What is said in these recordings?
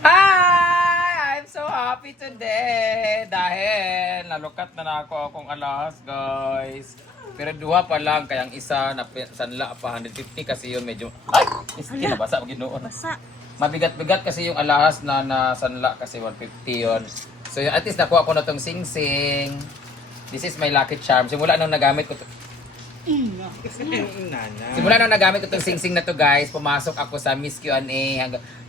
Hi! I'm so happy today dahil nalukat na ako akong alahas, guys. Pero duha pa lang, kayang isa na sanla pa 150 kasi yun medyo ay! Iskin, basa maginoon. Basa. Mabigat-bigat kasi yung alahas na sanla kasi 150 yun. So at least nakuha ko na tong sing-sing. This is my lucky charm. Simula nung nagamit ko Simula nung nagamit ko itong sing-sing na to, guys, pumasok ako sa Miss Q&A.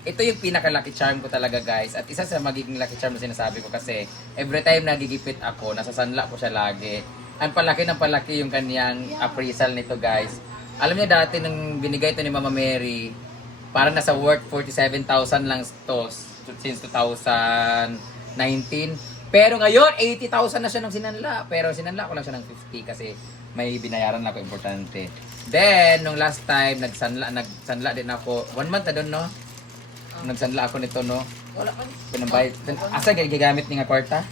Ito yung pinaka-lucky charm ko talaga, guys. At isa sa magiging lucky charm na sinasabi ko kasi every time nagigipit ako, nasasanla ko siya lagi. Ang palaki ng palaki yung kanyang appraisal nito, guys. Alam niyo dati nung binigay ito ni Mama Mary, parang nasa worth 47,000 lang to since 2019. Pero ngayon, 80,000 na siya ng sinanla. Pero sinanla ko lang siya ng 50 kasi may binayaran ako, importante. Then, nung last time, nagsanla din ako. 1 month na doon, no? Nagsanla ako nito, no? Wala pa. Pinambayad. Asa gagamit ni nga kwarta?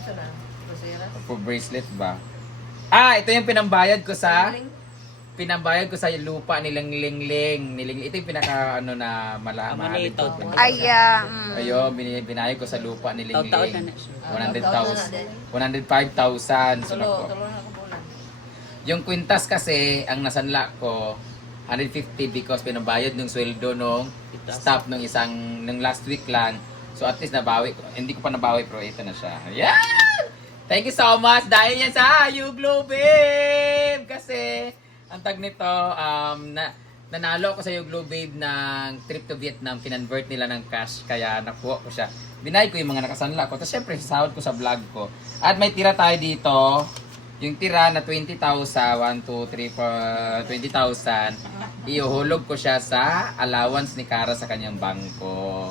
Asa na? Basera? For bracelet ba? Ah, ito yung pinambayad ko sa... Pinambayad ko sa lupa nilang Lingling. Ito yung pinaka ano na mahal ito. Ayo, binayad ko sa lupa ni Lingling. 100,000. 105,000. So nako. Yung kwintas kasi ang nasanla ko 150 because pinabayad ng sweldo nung staff nung nung last week lang. So at least nabawi ko. Hindi ko pa nabawi pero ito na siya. Yan! Thank you so much dahil yan sa You Glow Babe! Kasi ang tag nito, nanalo ako sa Glow Babe ng trip to Vietnam. Kinonvert nila ng cash, kaya nakuha ko siya. Binay ko yung mga nakasanla ko. Tapos syempre, sasahod ko sa vlog ko. At may tira tayo dito. Yung tira na 20,000, 1, 2, 3, 4, 20,000. Iuhulog ko siya sa allowance ni Cara sa kanyang bangko.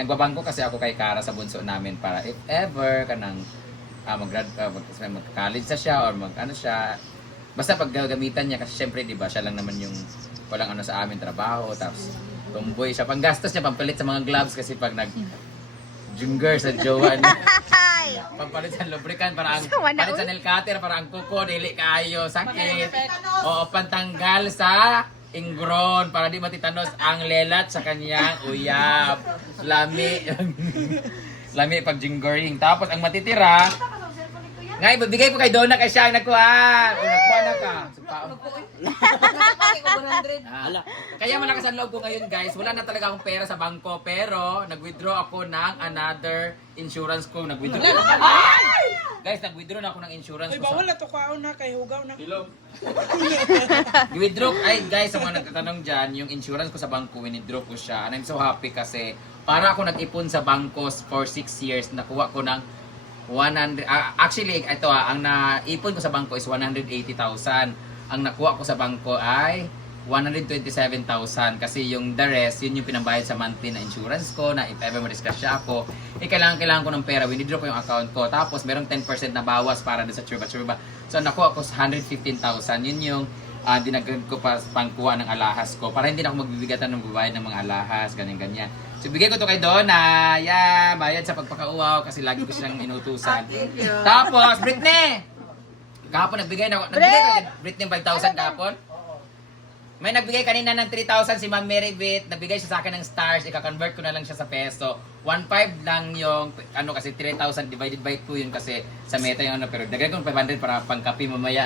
Nagbabangko kasi ako kay Cara sa bunso namin para if ever kanang mag-college na siya or mag-ano siya. Basta pag gagamitan niya kasi syempre 'di ba siya lang naman yung walang ano sa amin trabaho tapos tumboy siya panggastos niya pampalit sa mga gloves kasi pag jungger sa jowa niya. Pampalit sa lubricant para ang palit sa nail cutter para ang kuko dili kaayo sakit. O pantanggal sa ingron para di matitanos ang lelat sa kanyang uyab. Lami. Lami pag jingering. Tapos ang matitira ngay, bibigay ko kay Donna kay siya ang nakuha. O, nakuha na ka. Kaya malakas ang loob ko ngayon, guys. Wala na talaga akong pera sa bangko. Pero, nag-withdraw ako ng another insurance ko. Nag-withdraw. Guys, nag-withdraw na ako ng insurance ko. Ay, bawal na to kaon na kay hugaw na. Withdraw, ay guys, sa mga nagtatanong dyan, yung insurance ko sa bangko, withdraw ko siya. And I'm so happy kasi para ako nag-ipon sa bangko for 6 years, nakuha ko ng 100, actually, ito ang naipon ko sa bangko is 180,000. Ang nakuha ko sa bangko ay 127,000 kasi yung the rest, yun yung pinambayad sa monthly na insurance ko na if ever ma-disgrasya ako, kailangan ko ng pera, winidraw ko yung account ko. Tapos merong 10% na bawas para din sa churba. So nakuha ko sa 115,000. Yun yung dinagdag ko pa pangkuha ng alahas ko para hindi na ako magbibigatan ng babayad ng mga alahas, ganyan. So bigay ko to kay Donna. Yeah, bayad sa pagpakauaw kasi lagi ko siyang inutusan. Tapos Britney. Kahapon nagbigay kay Britney 5,000 kahapon. May nagbigay kanina ng 3,000 si Ma'am Mary Bit. Nagbigay siya sa akin ng stars. Ika-convert ko na lang siya sa peso. 1,500 lang yung ano kasi 3,000 divided by 2 yun kasi sa meta yung ano, pero dagdag ko 500 para pangkapi mamaya.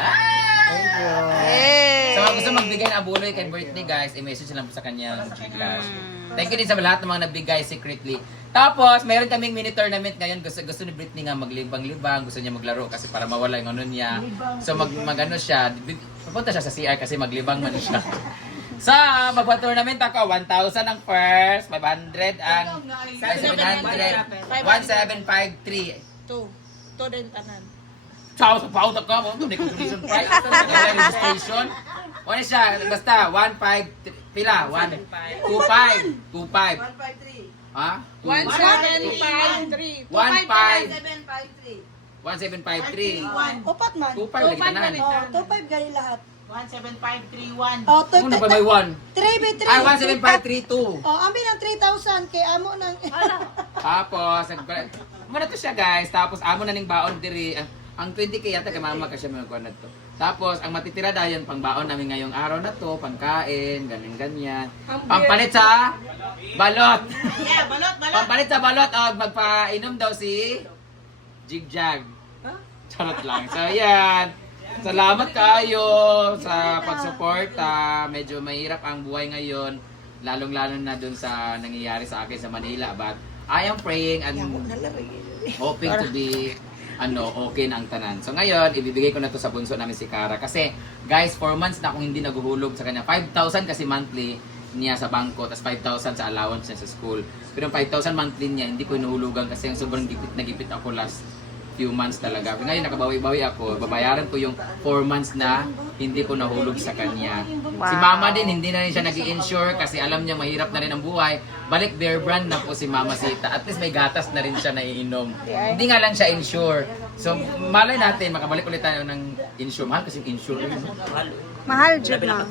So kung gusto magbigay ng abuloy kay Britney, guys, i-message lang po sa kanyang Gcash. Thank you din sa lahat ng mga nagbigay secretly. Tapos, meron kaming mini tournament ngayon. Gusto ni Britney nga maglibang-libang. Gusto niya maglaro kasi para mawala yung ano niya. So, mag-ano siya. Pupunta siya sa CR kasi maglibang man siya. So, magpa-tournament ako. 1,000 ang first. 500 ang 700. 1,753. 2 din tanan. Sa pautak ka mo. Ito, decoration price. Registration. Ano siya? Basta, 1,500. Pila? 1,2,500. 153. Ha? 1,753. 1,753. Upat man. 2,500 lagi tanan. Oh, 2.5 gani lahat. 17531. Oh, Ano pa may 1? 3 by 3. Ay, 1,753,2. Oh, ambi ng 3,000 kay amo nang Tapos, muna to siya guys. Tapos, amo na ning baon diri. Ang 20k yata kay mama kasi mga kuha na to. Tapos, ang matitira dahil pang baon namin ngayong araw na to, pangkain, ganyan-ganyan. Pampalit sa Balot! Yeah, balot, balot. Pampalit sa balot, magpainom daw si Jigjag. Charot lang. So, yan. Salamat kayo sa pagsuporta. Medyo mahirap ang buhay ngayon. Lalong-lalo na dun sa nangyayari sa akin sa Manila. But I am praying and hoping to be okay na ang tanan. So ngayon, ibibigay ko na to sa bunso namin si Cara. Kasi, guys, 4 months na akong hindi naguhulog sa kanya. 5,000 kasi monthly niya sa bangko, tapos 5,000 sa allowance niya sa school. Pero yung 5,000 monthly niya, hindi ko inuhulugan kasi yung sobrang gipit na gipit ako last few months talaga. Ngayon, nakabawi-bawi ako. Babayaran ko yung 4 months na hindi ko nahulog sa kanya. Si mama din, hindi na rin siya nag-i-insure kasi alam niya mahirap na rin ang buhay. Balik Bear Brand na po si Mama Sita. At least may gatas na rin siya naiinom. Hindi nga lang siya insure. So, malay natin, makabalik ulit tayo ng insure. Mahal kasi yung insure. Mahal dyan na.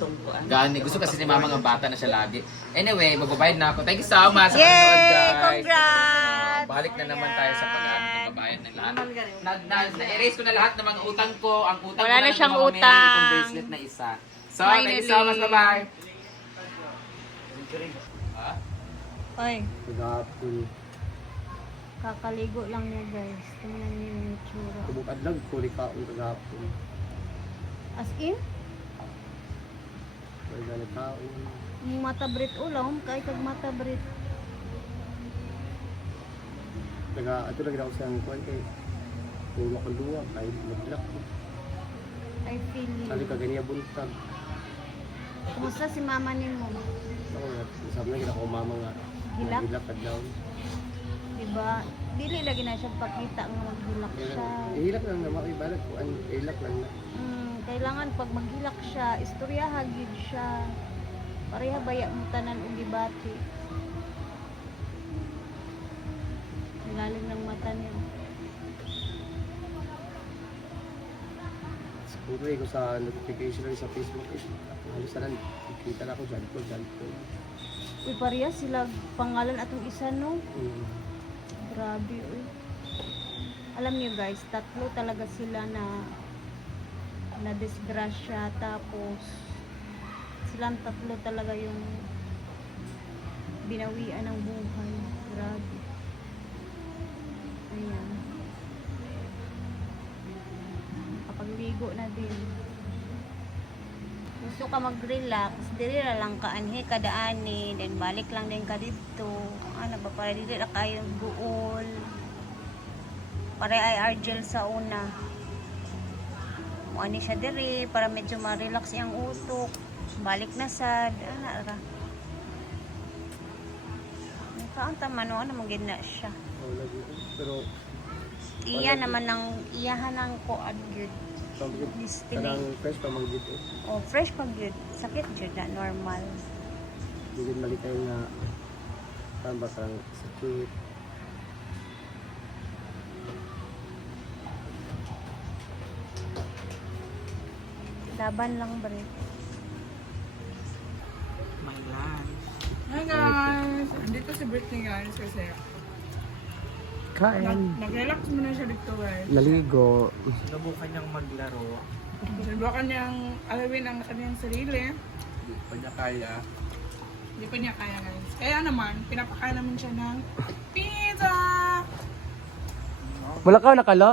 Gani. Gusto kasi ni Mama nga bata na siya lagi. Anyway, magbabayad na ako. Thank you so much sa Yay! panonood, guys. Congrats! Balik na naman tayo sa pagbabayad ng lahat. Na-erase ko na lahat ng mga utang ko. Ang utang Wala ko na lang siyang yung mga utang. itong bracelet na isa. So, thank you so much. Bye-bye. Oy, Kagapon. kakaligo lang niya guys. Tingnan niyo yung itsura. Kubukad lang, kuli kaon kagapon. As in, Kaya gani kaon. yung mata brit ulam, kay kag mata brit. Ato lagi na ako sa kuwan kay ulo ko duwa, kay maglak. I feel Sali you. ka ganiya buntag. Kumusta si mama ni mo? Ako nga, sabi na gina ko mama nga. Hilak? Hilak daw. Diba? Dili lagi na siya pakita nga maghilak siya. Hilak lang na, makibalat ko. Hilak lang na. Kailangan pag maghilak siya, istorya hagid siya. Pareha baya mo tanan og gibati. Lalim ng mata niya. Siguro ko sa notification lang sa Facebook. Halos na lang, kita na ako dyan ko. Uy, pareha sila pangalan atong isa no. Grabe, uy. Alam niyo guys, tatlo talaga sila na disgrasya, tapos silang tatlo talaga yung binawian ng buhay. Grabe. Ayan. Nakapagligo na din. Gusto ka mag-relax, dili na lang ka anhi kadaani, then balik lang din ka dito. Ano ba, para dili na kayong guol. Para ay argel sa una. Muani siya diri para medyo ma-relax yung utok. Balik na sad. Ana ra. Nakaanta man ano magid na siya. Pero, Iyahan ng kuan gyud. kanang fresh pa mag-dito. Oh, fresh pag gyud. Sakit gyud na normal. Hindi malitay na tamba kang sakit. Laban lang bre. My life. Hi guys! Andito si Britney guys kasi Kain. nag-relax muna siya dito guys. Naligo. Subukan niyang maglaro. Sinubukan niyang alawin ang kanyang sarili. Hindi pa niya kaya. Hindi pa niya kaya guys. Kaya naman, pinapakain naman siya ng pizza! Wala ka nakala?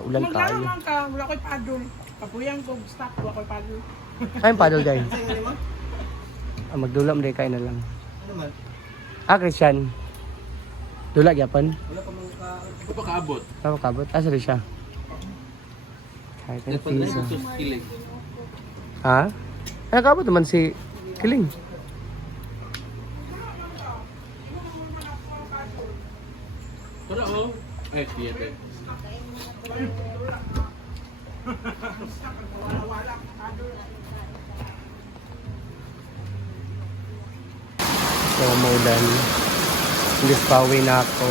Ulan Maglaro tayo. lang ka, wala ko'y paddle. Kapuyan ko, stop, wala ko'y paddle. Ayun paddle guys. Magdula mo kain na lang. Ano man? Christian. Dula gyapon. Ano pa kaabot? Tama kabot. Asa rin siya? Kahit na pizza. Kilig. Ha? Ay, kabot naman si Kiling. Wala oh. Ay, theater. So, maulan. Imbis pa uwi na ako.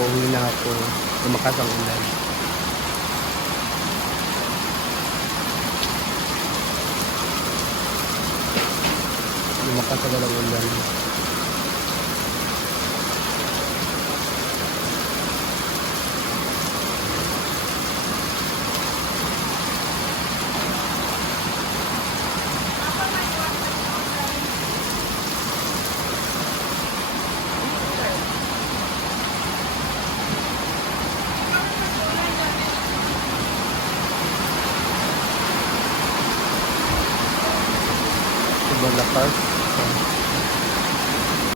Lumakas ang ulan. Lumakas agad ang ulan. malakas.